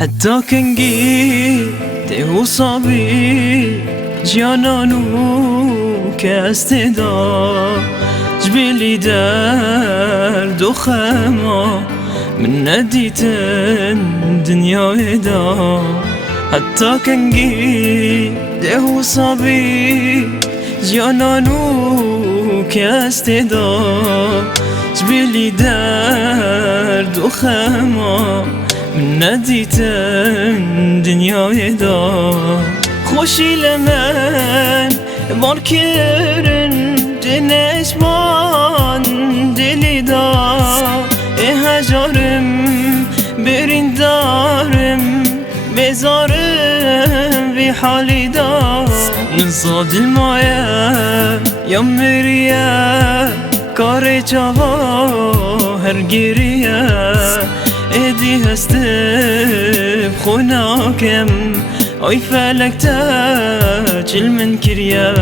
حتى كان قيد وصبي جانانو كاستدا جبلي درد وخما من نديت الدنيا يدا. حتى كان قيد وصبي جانانو كاستدا جبلي درد وخما من نديت الدنيا يدا. خوشي لمن باركرن دنش من دلی دا هجارم برین دارم بزارم بی حالی دا. نزاد المايه یا مریه کار جوا هر گریه ادی هسته بخوناكم اي فلك تاجل من كريا.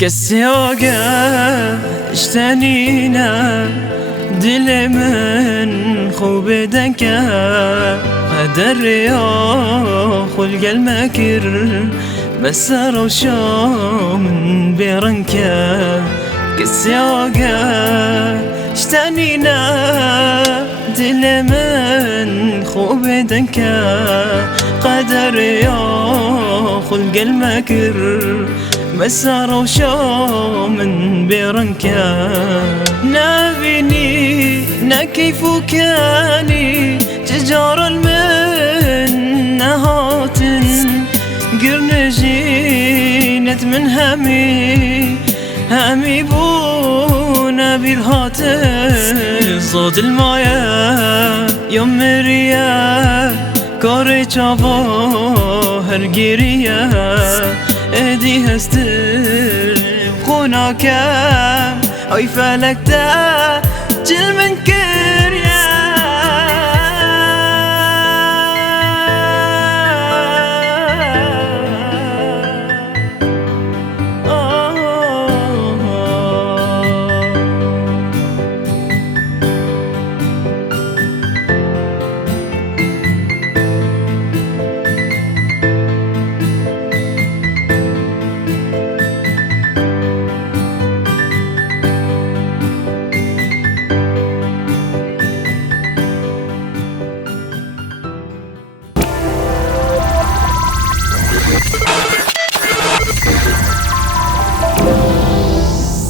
كالسياقة اشتنينا دل من خوب دنكا قدر يا خلق المكر بس روشا من بيرنكا. كالسياقة اشتنينا دل من خوب دنكا قدر يا خلق المكر مسار وشو من بيرنكا. نابني نكيف كاني تجار المن نهاتن قرنجينت من همي بونا بالهاتن. صوت المايه يوم مريا كوري جابا هرقيريا ادي هستر بخوناكم اي فلك تاجل من